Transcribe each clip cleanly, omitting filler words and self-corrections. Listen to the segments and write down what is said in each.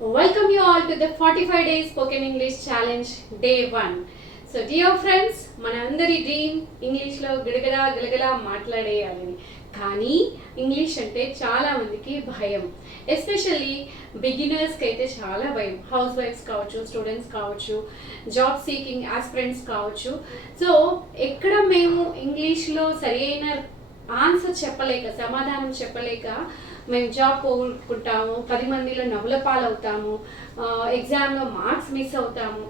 Welcome you all to the 45 Days Spoken English Challenge Day 1. So dear friends, మనందరి dream ఇంగ్లీష్లో గిడగడా గిలగలా మాట్లాడేయాలని. కానీ English అంటే చాలా మందికి భయం, ఎస్పెషల్లీ బిగినర్స్కి అయితే చాలా భయం. హౌస్ వైఫ్స్ కావచ్చు, స్టూడెంట్స్ కావచ్చు, జాబ్ సీకింగ్ ఆస్పిరెంట్స్ కావచ్చు. సో ఎక్కడ మేము ఇంగ్లీష్లో సరైన ఆన్సర్ చెప్పలేక, సమాధానం చెప్పలేక మేము జాబ్ పోగొట్టుకుంటాము, 10 మందిలో నవ్వుల పాలవుతాము, ఎగ్జామ్లో మార్క్స్ మిస్ అవుతాము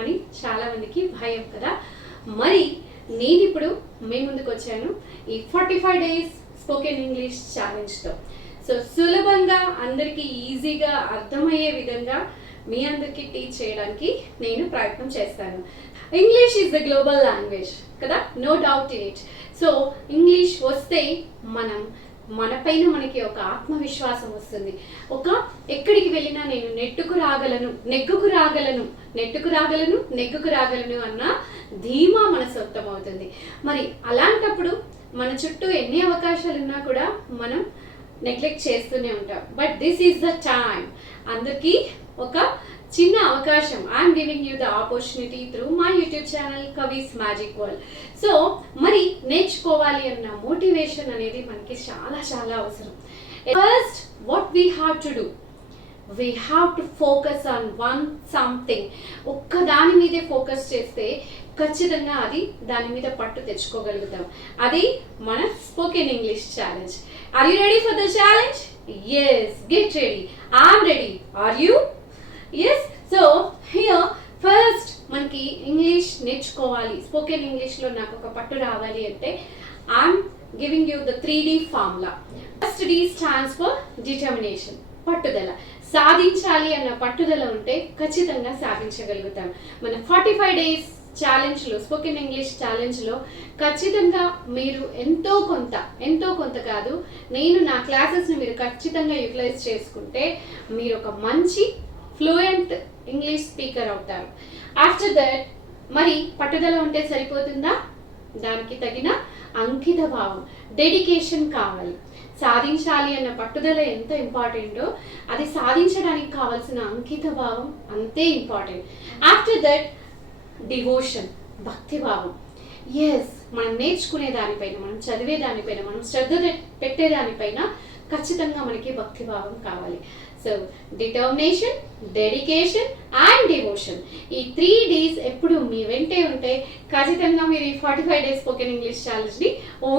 అని చాలామందికి భయం కదా. మరి నేను ఇప్పుడు మీ ముందుకు వచ్చాను ఈ 45 డేస్ స్పోకెన్ ఇంగ్లీష్ ఛాలెంజ్తో. సో సులభంగా అందరికీ ఈజీగా అర్థమయ్యే విధంగా మీ అందరికీ టీచ్ చేయడానికి నేను ప్రయత్నం చేస్తాను. English is the global language కదా, no doubt in it. So English వస్తే మనపైన మనకి ఒక ఆత్మవిశ్వాసం వస్తుంది. ఎక్కడికి వెళ్ళినా నేను నెగ్గుకు రాగలను అన్న ధీమా మన సొంతం అవుతుంది. మరి అలాంటప్పుడు మన చుట్టూ ఎన్ని అవకాశాలు ఉన్నా కూడా మనం నెగ్లెక్ట్ చేస్తూనే ఉంటాం. But this is the time. అందరికీ ఒక చిన్న అవకాశం. I'm giving you the opportunity through my YouTube channel Kavi's magic world. So మరి నేర్చుకోవాలి అన్న మోటివేషన్ అనేది మనకి చాలా చాలా అవసరం. First what we have to do, we have to focus on one something. ఒక్క దాని మీదే ఫోకస్ చేస్తే ఖచ్చితంగా దాని మీద పట్టు తెచ్చుకోగలుగుతాం. అది మన spoken English challenge. Are you ready for the challenge? Yes, get ready. I'm ready. Are you? Yes. So here first మనకి ఇంగ్లీష్ నేర్చుకోవాలి, స్పోకెన్ ఇంగ్లీష్లో నాకు ఒక పట్టు రావాలి అంటే I'm giving you the 3D formula. First D stands for determination, పట్టుదల. సాధించాలి అన్న పట్టుదల ఉంటే ఖచ్చితంగా సాధించగలుగుతాం. మన 45 డేస్ ఛాలెంజ్లో, స్పోకెన్ ఇంగ్లీష్ ఛాలెంజ్లో ఖచ్చితంగా మీరు ఎంతో కొంత కాదు, నేను నా క్లాసెస్ని మీరు ఖచ్చితంగా యూటిలైజ్ చేసుకుంటే మీరు ఒక మంచి ఫ్లూయెంట్ ఇంగ్లీష్ స్పీకర్ అవుతారు. ఆఫ్టర్ దట్ మరి పట్టుదల ఉంటే సరిపోతుందా? దానికి తగిన అంకిత భావం, డెడికేషన్ కావాలి. సాధించాలి అన్న పట్టుదల ఎంత ఇంపార్టెంటో అది సాధించడానికి కావాల్సిన అంకిత భావం అంతే ఇంపార్టెంట్. ఆఫ్టర్ దట్ డివోషన్, భక్తి భావం. ఎస్, మనం నేర్చుకునే దానిపైన, మనం చదివే దానిపైన, మనం శ్రద్ధ పెట్టే దానిపైన ఖచ్చితంగా మనకి భక్తి భావం కావాలి. So determination, dedication and devotion, ఈ 3 Ds ఎప్పుడు మీ వెంటే ఉంటే ఖచ్చితంగా మీరు ఈ 45 డేస్ స్పోకెన్ ఇంగ్లీష్ ఛాలెంజ్ని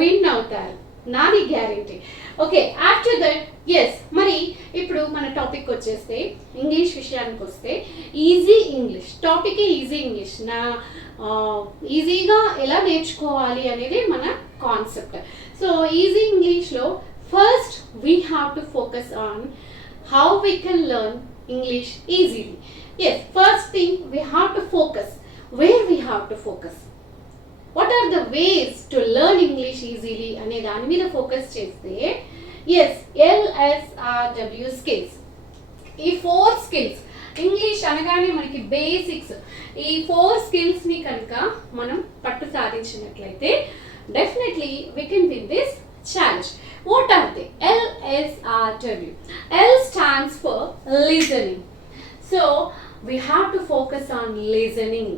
విన్ అవుతారు, నాది guarantee. Okay, after that yes, మరి ఇప్పుడు మన టాపిక్ వచ్చేస్తే, ఇంగ్లీష్ విషయానికి వస్తే, ఈజీ ఇంగ్లీష్ టాపికే ఈజీ ఇంగ్లీష్. ఈజీగా ఎలా నేర్చుకోవాలి అనేది మన కాన్సెప్ట్. సో ఈజీ ఇంగ్లీష్లో first we have to focus on how we can learn English easily. Yes, first thing we have to focus. Where we have to focus? What are the ways to learn English easily? అనే దాని మీద focus చేస్తే yes, LSRW skills. ఈ 4 skills, English అనగానే మనకి basics, ఈ 4 skillsని కనుక మనం పట్టు సాధించినట్లయితే definitely we can win this challenge. What are they? LSRW. L stands for listening. So we have to focus on listening.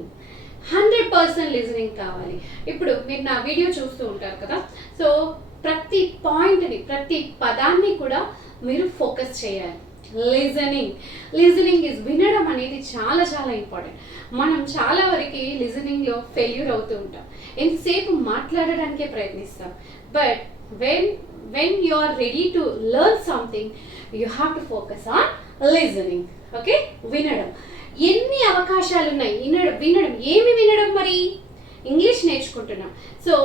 100% listening కావాలి. ఇప్పుడు మీరు నా వీడియో చూస్తూ ఉంటారు కదా, సో ప్రతి పాయింట్ని, ప్రతి పదాన్ని కూడా మీరు ఫోకస్ చేయాలి. లిజనింగ్ ఇస్, వినడం అనేది చాలా చాలా ఇంపార్టెంట్. మనం చాలా వరకు లిజనింగ్లో ఫెయిల్యూర్ అవుతూ ఉంటాం, ఎంతసేపు మాట్లాడడానికే ప్రయత్నిస్తాం. But when you are ready to learn something, you have to focus on listening. Okay, వినడం. ఎన్ని అవకాశాలు ఉన్నాయి వినడం. ఏమి వినడం? మరి ఇంగ్లీష్ నేర్చుకుంటున్నాం, సో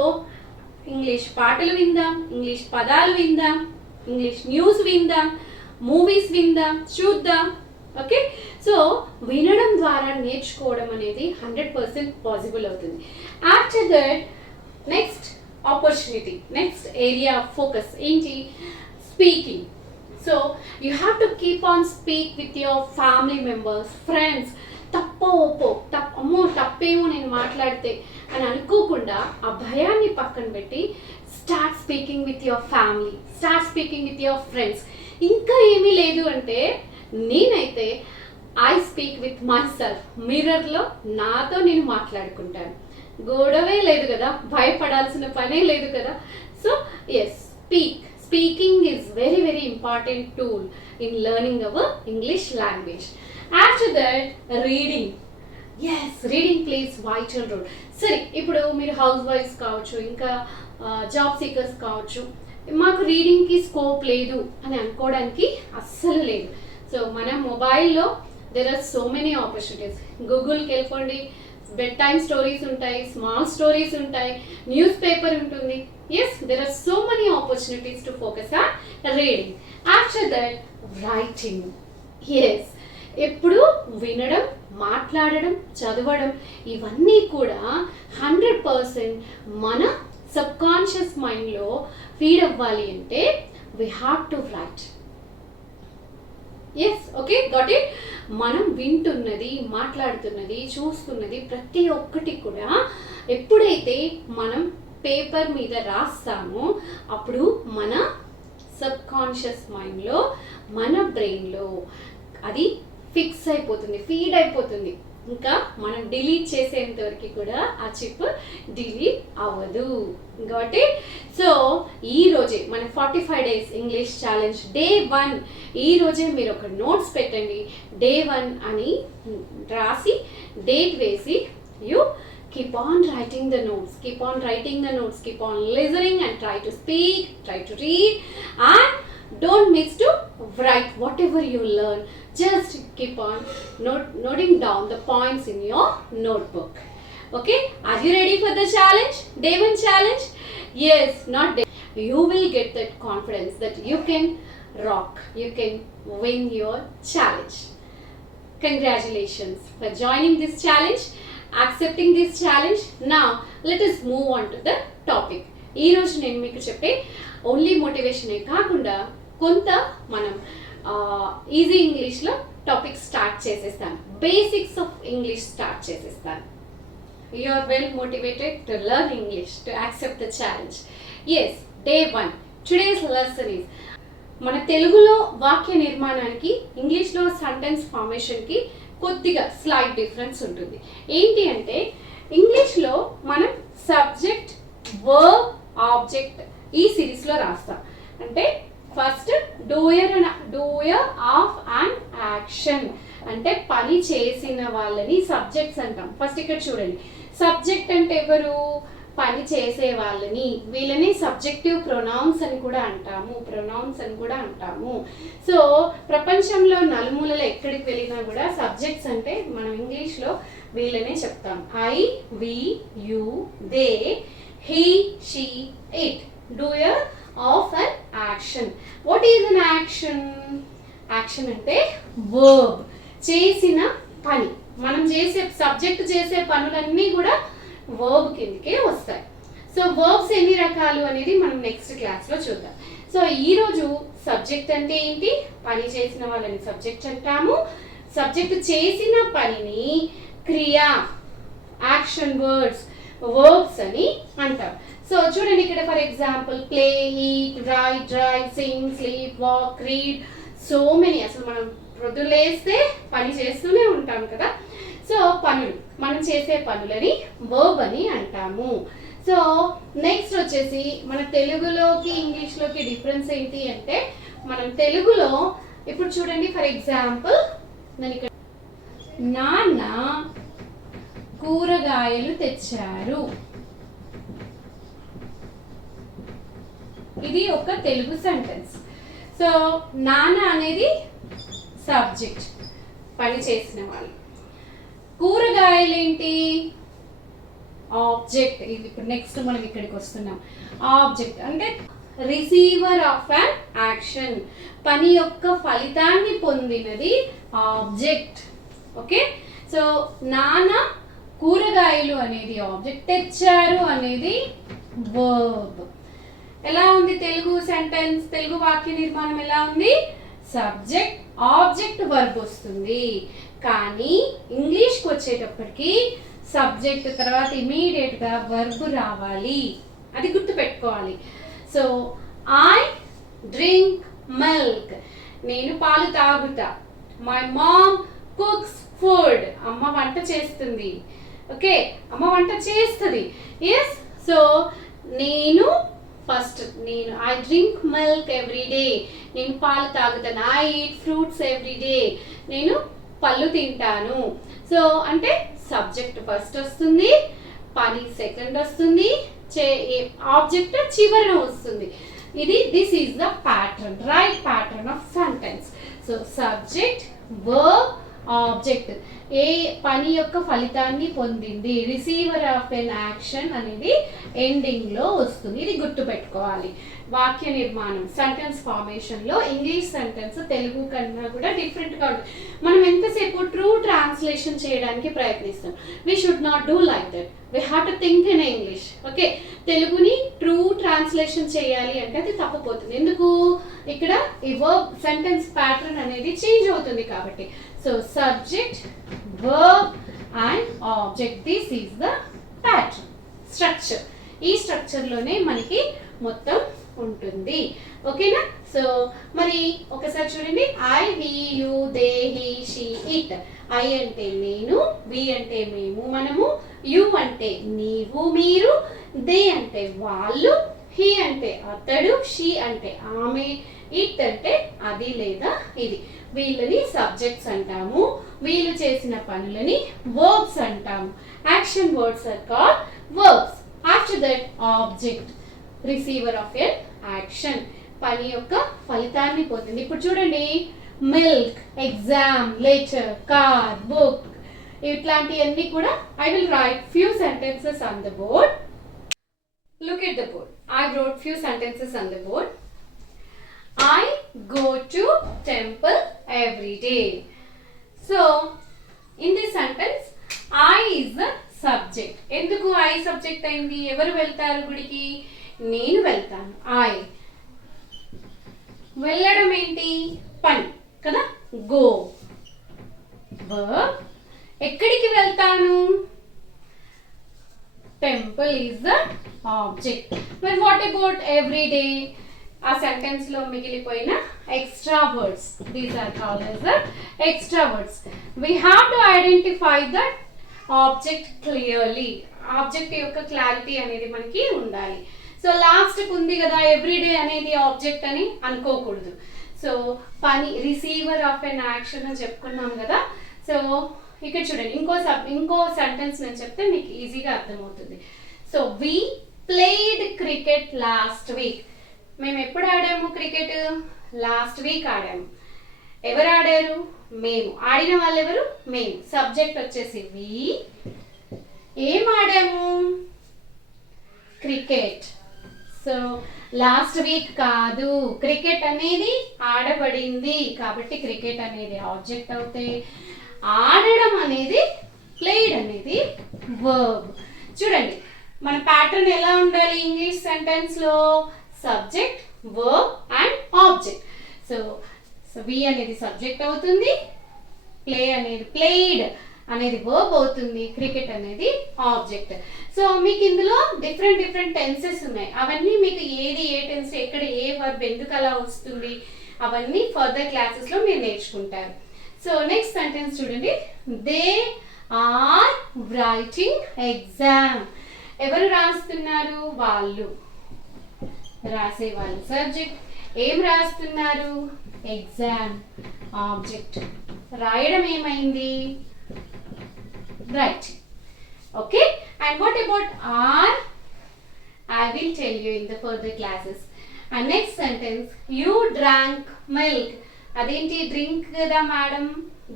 ఇంగ్లీష్ పాటలు విందాం, ఇంగ్లీష్ పదాలు విందాం, ఇంగ్లీష్ న్యూస్ విందాం, మూవీస్ విందాం, చూద్దాం. ఓకే, సో వినడం ద్వారా నేర్చుకోవడం అనేది 100% పాసిబుల్ అవుతుంది. After that next opportunity, next area of focus ఏంటి? Speaking. So you have to keep on speak with your family members, friends. తప్పేమో నేను మాట్లాడితే అని అనుకోకుండా ఆ భయాన్ని పక్కన పెట్టి start speaking with your family, start speaking with your friends. ఇంకా ఏమీ లేదు అంటే నేనైతే I speak with my self. మిర్రర్లో నాతో నేను మాట్లాడుకుంటాను. గొడవే లేదు కదా, భయపడాల్సిన పనే లేదు కదా. So yes, speaking is very very important tool in learning our English language. After that reading. Yes, reading plays vital role. సరే, ఇప్పుడు మీరు హౌస్ వైఫ్స్ కావచ్చు, ఇంకా జాబ్ సీకర్స్ కావచ్చు, మాకు రీడింగ్కి స్కోప్ లేదు అని అనుకోవడానికి అస్సలు లేదు. సో మన మొబైల్లో there are so many opportunities. గూగుల్కి వెళ్ళిపోండి, బెడ్ టైమ్ స్టోరీస్ ఉంటాయి, స్మాల్ స్టోరీస్ ఉంటాయి, న్యూస్ పేపర్ ఉంటుంది. Yes, there are so many opportunities to focus on reading. After that writing. Yes, ఎప్పుడు వినడం, మాట్లాడడం, చదవడం ఇవన్నీ కూడా 100% మన సబ్కాన్షియస్ మైండ్లో ఫీడ్ అవ్వాలి అంటే we have to write. Yes, okay, got it. మనం వింటున్నది, మాట్లాడుతున్నది, చూస్తున్నది ప్రతి ఒక్కటి కూడా ఎప్పుడైతే మనం పేపర్ మీద రాస్తామో అప్పుడు మన సబ్కాన్షియస్ మైండ్లో, మన బ్రెయిన్లో అది ఫిక్స్ అయిపోతుంది, ఫీడ్ అయిపోతుంది. ఇంకా మనం డిలీట్ చేసేంత వరకు కూడా ఆ చిప్ డిలీట్ అవ్వదు. Got it. సో ఈ రోజే మన 45 days ఇంగ్లీష్ ఛాలెంజ్ డే 1. ఈ రోజే మీరు ఒక నోట్స్ పెట్టండి, డే 1 అని రాసి డేట్ వేసి you keep on writing the notes, keep on writing the notes, keep on listening and try to speak, try to read, and don't miss to write whatever you learn. Just keep on noting down the points in your notebook. Okay, are you ready for the challenge, day 1 challenge? Yes, not day. You will get that confidence that you can rock, you can win your challenge. Congratulations for joining this challenge, accepting this challenge. Now let us move on to the topic. ఈ రోజు నేను మీకు చెప్పే only మోటివేషనే కాకుండా కొంత మనం easy ఇంగ్లీష్లో topic start చేసేస్తాను, బేసిక్స్ ఆఫ్ ఇంగ్లీష్ స్టార్ట్ చేసేస్తాను. You are well motivated to learn English, to accept the challenge. Yes, day 1 today's lesson is మన తెలుగులో వాక్య నిర్మాణానికి ఇంగ్లీష్లో సెంటెన్స్ ఫార్మేషన్కి కొద్దిగా స్లైట్ డిఫరెన్స్ ఉంటుంది. ఏంటి అంటే ఇంగ్లీష్లో మనం సబ్జెక్ట్, వర్బ్, ఆబ్జెక్ట్ ఈ సిరీస్లో రాస్తాం. అంటే first doer of and action అంటే పని చేసిన వాళ్ళని సబ్జెక్ట్స్ అంటాం. ఫస్ట్ ఇక్కడ చూడండి, సబ్జెక్ట్ అంటే ఎవరు? పని చేసే వాళ్ళని, వీళ్ళని సబ్జెక్టివ్ ప్రొనౌన్స్ అని కూడా అంటాము. సో ప్రపంచంలో నలుమూలలో ఎక్కడికి వెళ్ళినా కూడా సబ్జెక్ట్స్ అంటే మనం ఇంగ్లీష్లో వీళ్ళనే చెప్తాం. I, we, you, they, he, she, it. Doer of an action. What is an action? Action అంటే వర్బ్, చేసిన పని. మనం చేసే సబ్జెక్ట్ చేసే పనులన్నీ కూడా వర్బ్ కిందకే వస్తాయి. సో వర్బ్స్ ఎన్ని రకాలు అనేది మనం నెక్స్ట్ క్లాస్లో చూద్దాం. సో ఈరోజు సబ్జెక్ట్ అంటే ఏంటి? పని చేసిన వాళ్ళని సబ్జెక్ట్ అంటాము. సబ్జెక్ట్ చేసిన పనిని క్రియ, యాక్షన్ వర్డ్స్, వర్బ్స్ అని అంటాం. సో చూడండి ఇక్కడ for example play, eat, right, drive, Singh, sleep, walk, read, so many. అసలు మనం ప్రొద్దులేస్తే పని చేస్తూనే ఉంటాం కదా. సో పనులు, మనం చేసే పనులని వర్బ్ అని అంటాము. సో నెక్స్ట్ వచ్చేసి మన తెలుగులోకి ఇంగ్లీష్లోకి డిఫరెన్స్ ఏంటి అంటే, మనం తెలుగులో ఇప్పుడు చూడండి ఫర్ ఎగ్జాంపుల్ నేను ఇక్కడ నాన్న కూరగాయలు తెచ్చారు, ఇది ఒక తెలుగు సెంటెన్స్. సో నాన్న అనేది సబ్జెక్ట్, పని చేసిన వాళ్ళు. కూరగాయలు ఏంటి? ఆబ్జెక్ట్. ఇది ఇప్పుడు నెక్స్ట్ మనం ఇక్కడికి వస్తున్నాం. ఆబ్జెక్ట్ అంటే రిసీవర్ ఆఫ్ అన్ యాక్షన్, పని యొక్క ఫలితాన్ని పొందినది ఆబ్జెక్ట్. ఓకే, సో నాన్న కూరగాయలు అనేది ఆబ్జెక్ట్, తెచ్చారు అనేది వర్బ్. ఎలా ఉంది తెలుగు సెంటెన్స్, తెలుగు వాక్య నిర్మాణం ఎలా ఉంది? సబ్జెక్ట్, ఆబ్జెక్ట్, వర్బ్ వస్తుంది. కానీ ఇంగ్లీష్కి వచ్చేటప్పటికి సబ్జెక్ట్ తర్వాత ఇమీడియట్గా వర్బ్ రావాలి, అది గుర్తుపెట్టుకోవాలి. సో ఐ డ్రింక్ మిల్క్, నేను పాలు తాగుతా. My mom cooks food. అమ్మ వంట చేస్తుంది. ఓకే, అమ్మ వంట చేస్తుంది. ఎస్, సో నేను I drink milk every day. నేను పాలు తాగుతాను. I eat fruits every day. నేను పళ్ళు తింటాను. సో అంటే సబ్జెక్ట్ ఫస్ట్ వస్తుంది, పని సెకండ్ వస్తుంది, ఆబ్జెక్ట్ చివరన వస్తుంది. This is the pattern, right pattern of sentence. So subject, verb, object ఏ పని యొక్క ఫలితాన్ని పొందింది, రిసీవర్ ఆఫ్ ఎన్ యాక్షన్ అనేది ఎండింగ్ లో వస్తుంది. ఇది గుర్తు పెట్టుకోవాలి. వాక్య నిర్మాణం, సెంటెన్స్ ఫార్మేషన్ లో ఇంగ్లీష్ సెంటెన్స్ తెలుగు కన్నా కూడా డిఫరెంట్ గా ఉంటుంది. మనం ఎంతసేపు ట్రూ ట్రాన్స్లేషన్ చేయడానికి ప్రయత్నిస్తాం. We should not do like that. We have to think in English. Okay, తెలుగుని ట్రూ ట్రాన్స్లేషన్ చేయాలి అంటే అది తప్పపోతుంది. ఎందుకు? ఇక్కడ ఈ వర్బ్ సెంటెన్స్ ప్యాటర్న్ అనేది చేంజ్ అవుతుంది కాబట్టి. So subject, verb and object, this is the pattern structure. ఈ స్ట్రక్చర్ లోనే మనకి మొత్తం ఉంటుంది. ఓకేనా? సో మరి ఒకసారి చూడండి. I, he, you, they, he, she, it. I అంటే నేను, వి అంటే మేము మనము, యు అంటే నీవు మీరు, దే అంటే వాళ్ళు, హీ అంటే అతడు, షీ అంటే ఆమె, ఇట్ అంటే అది లేదా ఇది. వీళ్ళని సబ్జెక్ట్స్ అంటాము. వీళ్ళు చేసిన పనులని వర్బ్స్ అంటాము. Action words are called verbs. After that object, receiver of an action, పని యొక్క ఫలితాన్ని పొందింది. ఇప్పుడు చూడండి, milk, exam, letter, car, book, ఇట్లాంటివన్నీ కూడా I will write few sentences on the board. Look at the board. I wrote few sentences on the board. I go to temple every day. So, in this sentence, I is the subject. ఎందుకు I subject అయింది? ఎవరు వెళ్తారు గుడికి? నేను వెళ్తాను. I. వెళ్ళడం ఏంటి? పని కదా, go. Verb. ఎక్కడికి వెళ్తాను? Temple is the object. But what about every day? ఆ సెంటెన్స్ లో మిగిలిపోయిన extra words, these are called as the extra words. We have to identify the object clearly. Object యొక్క క్లారిటీ అనేది మనకి ఉండాలి. సో లాస్ట్ ఉంది కదా ఎవ్రీడే అనేది ఆబ్జెక్ట్ అని అనుకోకూడదు. సో పని, రిసీవర్ ఆఫ్ ఎన్ యాక్షన్ అని చెప్పుకున్నాం కదా. సో ఇక్కడ చూడండి, ఇంకో సెంటెన్స్ నేను చెప్తే మీకు ఈజీగా అర్థమవుతుంది. So we played cricket last week. మేము ఎప్పుడు ఆడాము క్రికెట్? లాస్ట్ వీక్ ఆడాము. ఎవరు ఆడారు? మేము. ఆడిన వాళ్ళు ఎవరు? మేము. సబ్జెక్ట్ వచ్చేసి వి. ఏం ఆడాము? క్రికెట్. సో లాస్ట్ వీక్ కాదు, క్రికెట్ అనేది ఆడబడింది కాబట్టి క్రికెట్ అనేది ఆబ్జెక్ట్ అవుతే, ఆడడం అనేది, ప్లేడ్ అనేది వర్బ్. చూడండి మన ప్యాటర్న్ ఎలా ఉండాలి ఇంగ్లీష్ సెంటెన్స్ లో? Subject, verb and object. So we అనేది సబ్జెక్ట్ అవుతుంది, ప్లేడ్ అనేది వర్బ్ అవుతుంది, క్రికెట్ అనేది ఆబ్జెక్ట్. సో మీకు ఇందులో డిఫరెంట్ టెన్సెస్ ఉన్నాయి. అవన్నీ మీకు ఏది ఏ టెన్స్, ఎక్కడ ఏ వర్బ్ ఎందుకు అలా వస్తుంది, అవన్నీ ఫర్దర్ క్లాసెస్ లో మీరు నేర్చుకుంటారు. సో నెక్స్ట్ సెంటెన్స్ చూడండి. They are writing exam. ఎవరు రాస్తున్నారు? వాళ్ళు. రాసే వాళ్ళు సబ్జెక్ట్. ఏం రాస్తున్నారు? Exam object. రాయడం ఏమైంది? Writing. Okay, and what about are? I will tell you in the further classes. And next sentence, you drank milk. అదేంటి? డ్రింక్ కదా మేడం,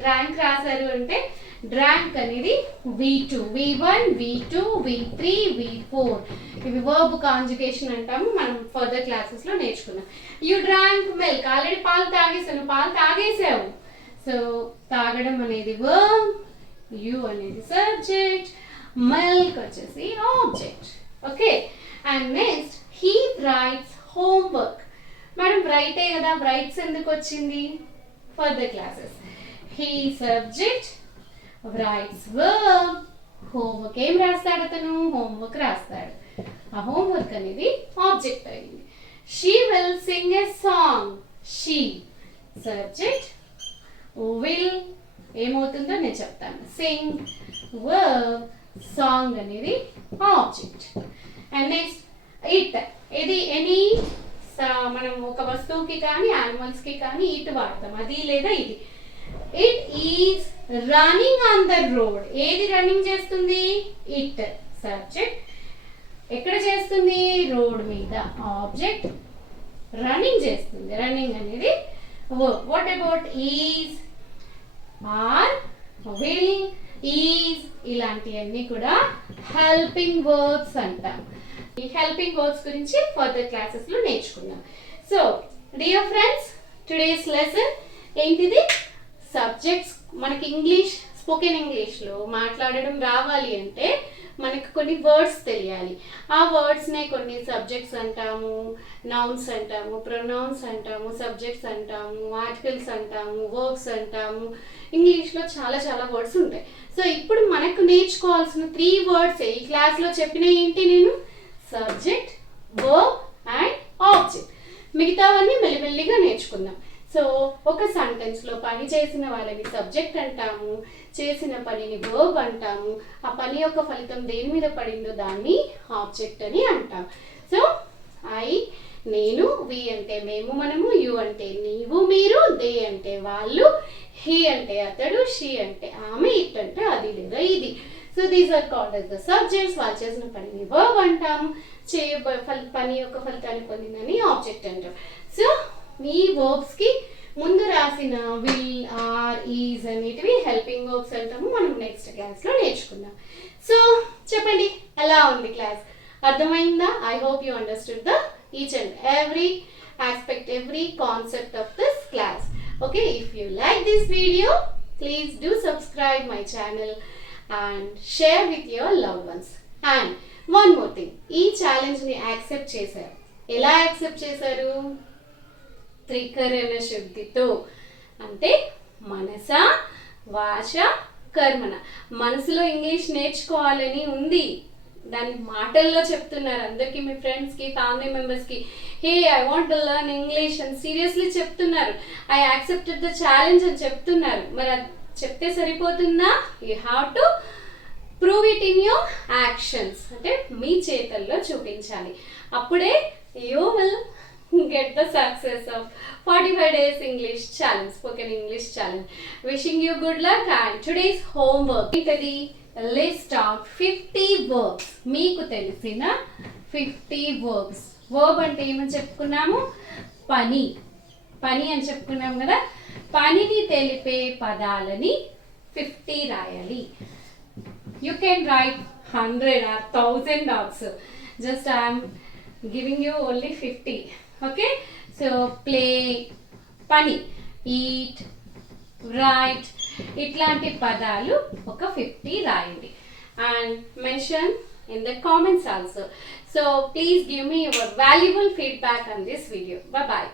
డ్రాంక్ రాశారు అంటే డ్రాంక్ అనేది V2, V1, V2, V3, V4. ఇవి verb conjugation అంటాము. మనం further classes లో నేర్చుకున్నాం. You drank milk. ఆల్రెడీ పాలు తాగేసాను, పాలు తాగేసావు. సో తాగడం అనేది వర్బ్, యూ అనేది సబ్జెక్ట్, మిల్క్ వచ్చేసి object. Okay, and next he writes homework. Madam రైటే కదా, రైట్స్ ఎందుకు వచ్చింది? Further classes. He subject, rights verb, homework. ఏం రాస్తాడు అతను? హోంవర్క్ రాస్తాడు. ఆ హోంవర్క్ అనేది ఆబ్జెక్ట్ అయింది. She will sing a song. She subject, will ఏమవుతుందో నేను చెప్తాను. సింగ్, వర్బ్, సాంగ్ అనేది ఆబ్జెక్ట్. అండ్ నెక్స్ట్ ఇట్, ఇది ఎనీ మనం ఒక వస్తువుకి కానీ యానిమల్స్కి కానీ ఇట్ వాడతాం, అది లేదా ఇది. It is running on the road, ఏది రన్నింగ్ చేస్తుంది? It subject. ఎక్కడ చేస్తుంది? రోడ్ మీద. ఆబ్జెక్ట్ రన్నింగ్ చేస్తుంది, రన్నింగ్ అనేది verb. What about is, are, will, is ఇలాంటివన్నీ కూడా హెల్పింగ్ వర్బ్స్ అంటాం. ఈ హెల్పింగ్ వర్బ్స్ గురించి ఫర్దర్ క్లాసెస్ లో నేర్చుకుందాం. So dear friends, today's lesson ఏంటిది? సబ్జెక్ట్స్. మనకి ఇంగ్లీష్, స్పోకెన్ ఇంగ్లీష్లో మాట్లాడడం రావాలి అంటే మనకు కొన్ని వర్డ్స్ తెలియాలి. ఆ వర్డ్స్నే కొన్ని సబ్జెక్ట్స్ అంటాము, నౌన్స్ అంటాము, ప్రొనౌన్స్ అంటాము, సబ్జెక్ట్స్ అంటాము, ఆర్టికల్స్ అంటాము, వర్బ్స్ అంటాము. ఇంగ్లీష్లో చాలా చాలా వర్డ్స్ ఉంటాయి. సో ఇప్పుడు మనకు నేర్చుకోవాల్సిన 3 వర్డ్స్ ఈ క్లాస్లో చెప్పిన ఏంటి నేను? Subject, verb and object. మిగతావన్నీ మెల్లిమెల్లిగా నేర్చుకుందాం. సో ఒక సెంటెన్స్లో పని చేసిన వాళ్ళని సబ్జెక్ట్ అంటాము, చేసిన పనిని వర్బ్ అంటాము, ఆ పని యొక్క ఫలితం దేని మీద పడిందో దాన్ని ఆబ్జెక్ట్ అని అంటాం. సో ఐ, నేను, వి అంటే మేము మనము, యు అంటే నీవు మీరు, దే అంటే వాళ్ళు, హీ అంటే అతడు, షీ అంటే ఆమె, ఇట్ అంటే అది లేదా ఇది. So these are called as the subjects. వాళ్ళు చేసిన పనిని వర్బ్ అంటాము, పని యొక్క ఫలితాన్ని పొందిందని ఆబ్జెక్ట్ అంటాం. సో ఈ వర్బ్స్కి ముందు రాసిన విల్, ఆర్, ఈజ్ అనేటివి హెల్పింగ్ వర్బ్స్ అంటాము. మనం నెక్స్ట్ క్లాస్లో నేర్చుకుందాం. సో చెప్పండి, ఎలా ఉంది క్లాస్? అర్థమైందా? I hope you understood the each and every aspect, every concept of this class. Okay, if you like this video, please do subscribe my channel and share with your loved ones. And one more thing, ఈ challenge ని accept చేశారు. ఎలా accept చేశారు? త్రికరణ శుద్ధితో. అంటే మనస, వాచ, కర్మణ. మనసులో ఇంగ్లీష్ నేర్చుకోవాలని ఉంది, దాని మాటల్లో చెప్తున్నారు అందరికీ, మీ ఫ్రెండ్స్కి, ఫ్యామిలీ మెంబర్స్కి. Hey, I want to learn English అని సీరియస్లీ చెప్తున్నారు. ఐ యాక్సెప్టెడ్ ద ఛాలెంజ్ అని చెప్తున్నారు. మరి అది చెప్తే సరిపోతుందా? You have to prove it in your actions. అంటే మీ చేతల్లో చూపించాలి. అప్పుడే you will get the success of 45 days English challenge, spoken English challenge. Wishing you good luck. And today's homework is list out 50 verbs. మీకు తెలిసిన 50 verbs. verb అంటే ఏమని చెప్పుకున్నాము? పని, పని అని చెప్పుకున్నాం కదా. పనిని తెలిపే పదాలని 50 రాయాలి. You can write 100 or 1000 also. Just I am giving you only 50. Okay, so play, పని, eat, write ఇట్లాంటి పదాలు ఒక 50 రాయండి. And mention in the comments also. So please give me your valuable feedback on this video. Bye bye.